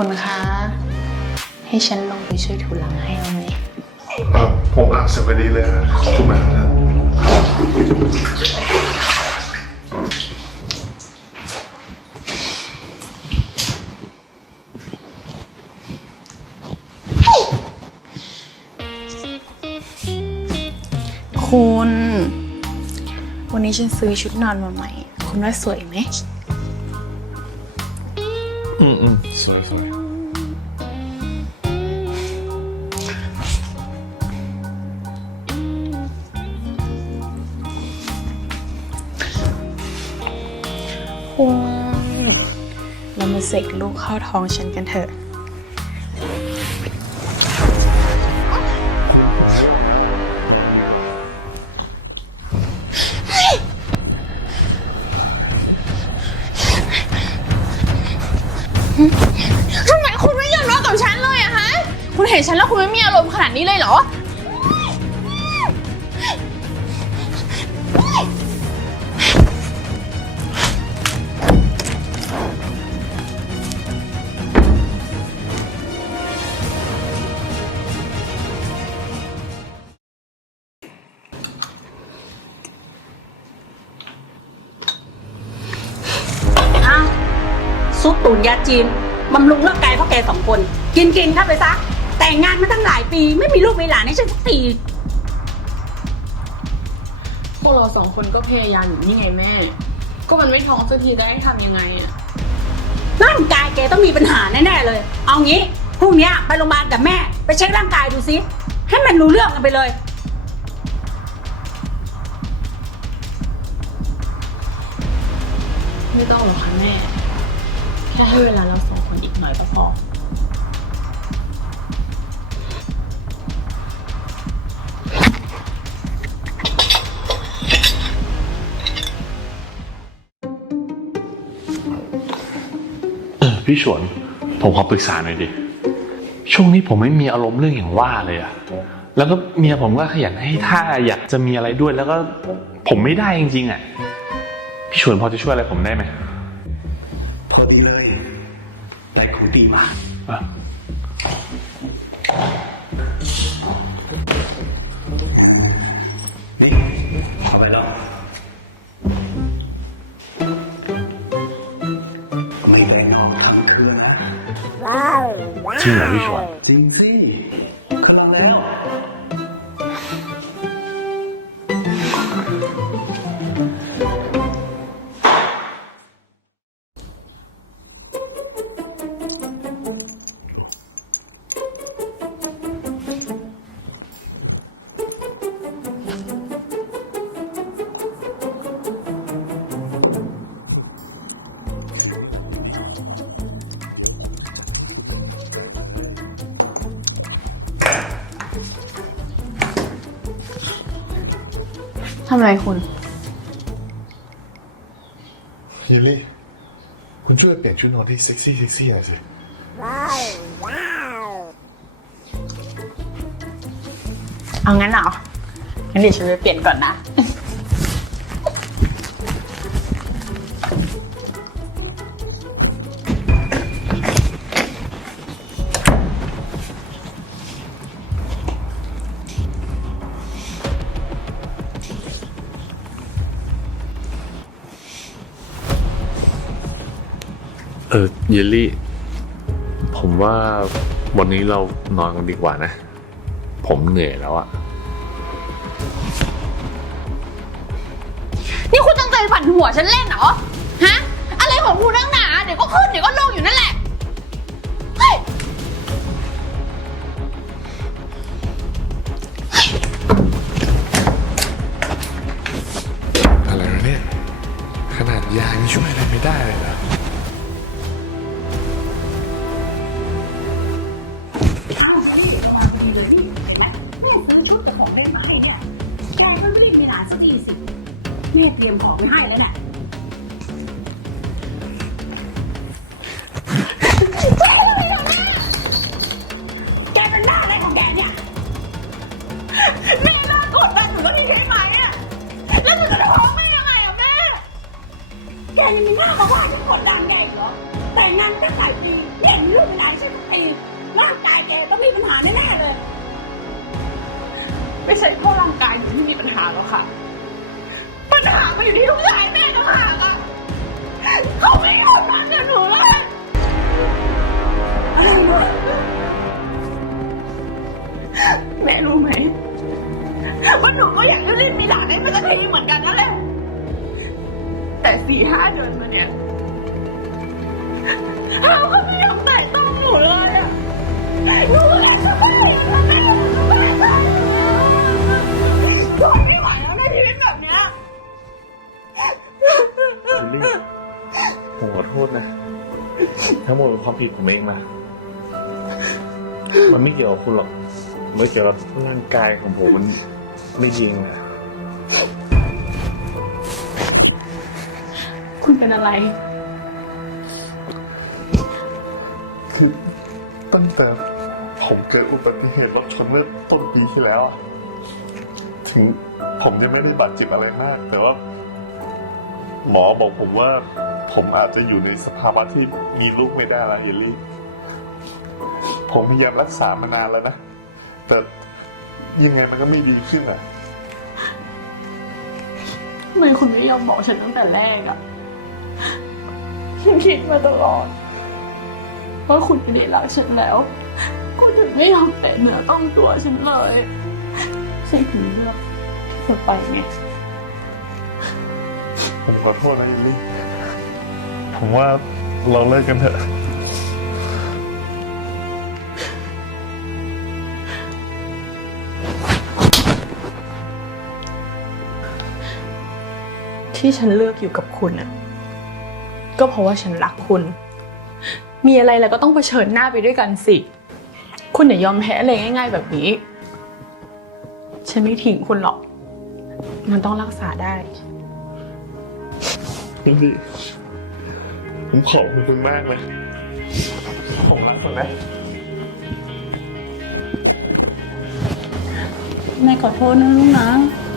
คุณคะ ให้ฉันลงไปช่วยถูหลังให้เอาไหมเอ่อผมอ่านเสร็จพอดีเลยฮะขอบคุณมากนะคุณ วันนี้ฉันซื้อชุดนอนมาใหม่ คุณว่าสวยไหม อืมอืมสวยสวยคุณเรามาเสกลูกเข้าท้องฉันกันเถอะ ฉันแล้วคุณไม่มีอารมณ์ขนาดนี้เลยเหรอ อ้าวซุปตุ๋นยาจีนบำรุงร่างกายพวกแกสองคน กินกินเข้าไปซะ แต่งงานมาตั้งหลายปี ไม่มีลูกมีหลานให้ฉันสักทีพวกเราสองคนก็พยายามอยู่นี่ไงแม่ ก็มันไม่ท้องสักทีจะให้ทำยังไงอะร่างกายแกต้องมีปัญหาแน่ๆเลย เอางี้พรุ่งเนี้ยไปโรงพยาบาลกับแม่ ไปเช็คร่างกายดูซิให้มันรู้เรื่องกันไปเลย ไม่ต้องหรอกค่ะแม่ แค่ให้เวลาเราสองคนอีกหน่อยก็พอ พี่ชวน ผมขอปรึกษาหน่อยดิ ช่วงนี้ผมไม่มีอารมณ์เรื่องอย่างว่าเลยอะแล้วก็เมียผมก็ขยันให้ท่าอยากจะมีอะไรด้วย แล้วก็ผมไม่ได้จริงๆอะพี่ชวนพอจะช่วยอะไรผมได้ไหมพอดีเลยได้ของดีมาอะ จริงเห ทำอะไรคุณ เยลลี่คุณช่วยเปลี่ยนชุดนอนที่เซ็กซี่เซ็กซี่หน่อยสิเอางั้นเหรองั้นเดี๋ยวฉันไปเปลี่ยนก่อนนะ เออเยลลี่ ผมว่าวันนี้เรานอนกันดีกว่านะ ผมเหนื่อยแล้วอะนี่คุณตั้งใจฝันหัวฉันเล่นเหรอ ฮะ อะไรของคุณตั้งหนา เดี๋ยวก็ขึ้น เดี๋ยวก็ลงอยู่นั่นแหละ พี่เตรียมของไว้ให้แล้วแหละแกเป็นบ้าอะไรของแกเนี่ยม่เลิกกดดันหนูแล้วพี่ใช่ไหมอะแล้วหนูจะท้องแม่ยังไงอะแม่ แกยังมีหน้ามาว่าฉันกดดันแกอีกเหรอ แต่งานตั้งหลปีเห็นลูป็นไรฉันปีร่างกายแกต้มีปัญหาแน่เลย ไม่ใช่เพราะร่างกายหนูที่มีปัญหาแล้วค่ะ ปัญหาอยู่ที่ลูกชายแม่ต่างหากอะเขาไม่ยอมรักกับหนูเลยแม่รู้ไหมว่าหนูก็อยากจะรีบมีหลานให้มันสักทีเหมือนกันนั่นแหละแต่สี่ห้าเดือนมาเนี่ยเราก็ไม่ยอมแตะต้องหนูเลยอะหนู ผิดผมเองนะมันไม่เกี่ยวกับคุณหรอกไม่เกี่ยวกับร่างกายของผมมันไม่ดีเองนะคุณเป็นอะไร คือตั้งแต่ผมเกิดอุบัติเหตุรถชนเมื่อต้นปีที่แล้วอะถึงผมจะไม่ได้บาดเจ็บอะไรมาก แต่ว่า หมอบอกผมว่า ผมอาจจะอยู่ในสภาวะที่มีลูกไม่ได้แล้วเอลลี่ ผมพยายามรักษามานานแล้วนะ แต่ยังไงมันก็ไม่ดีขึ้นอะทำไมคุณไม่ยอมบอกฉันตั้งแต่แรกอะฉันคิดมาตลอดว่าคุณไม่ได้รักฉันแล้ว คุณถึงไม่ยอมแตะเนื้อต้องตัวฉันเลยฉันถึงเลือกที่จะไปไงผมขอโทษนะเอลลี่ ผมว่าเราเลิกกันเถอะ ที่ฉันเลือกอยู่กับคุณน่ะ ก็เพราะว่าฉันรักคุณ มีอะไรแล้วก็ต้องเผชิญหน้าไปด้วยกันสิ คุณอย่ายอมแพ้อะไรง่าย ๆ แบบนี้ ฉันไม่ทิ้งคุณหรอก มันต้องรักษาได้พี่พี่ ผมขอบคุณคุณมากเลย ผมรักคุณนะ แม่ขอโทษนะลูกนะผ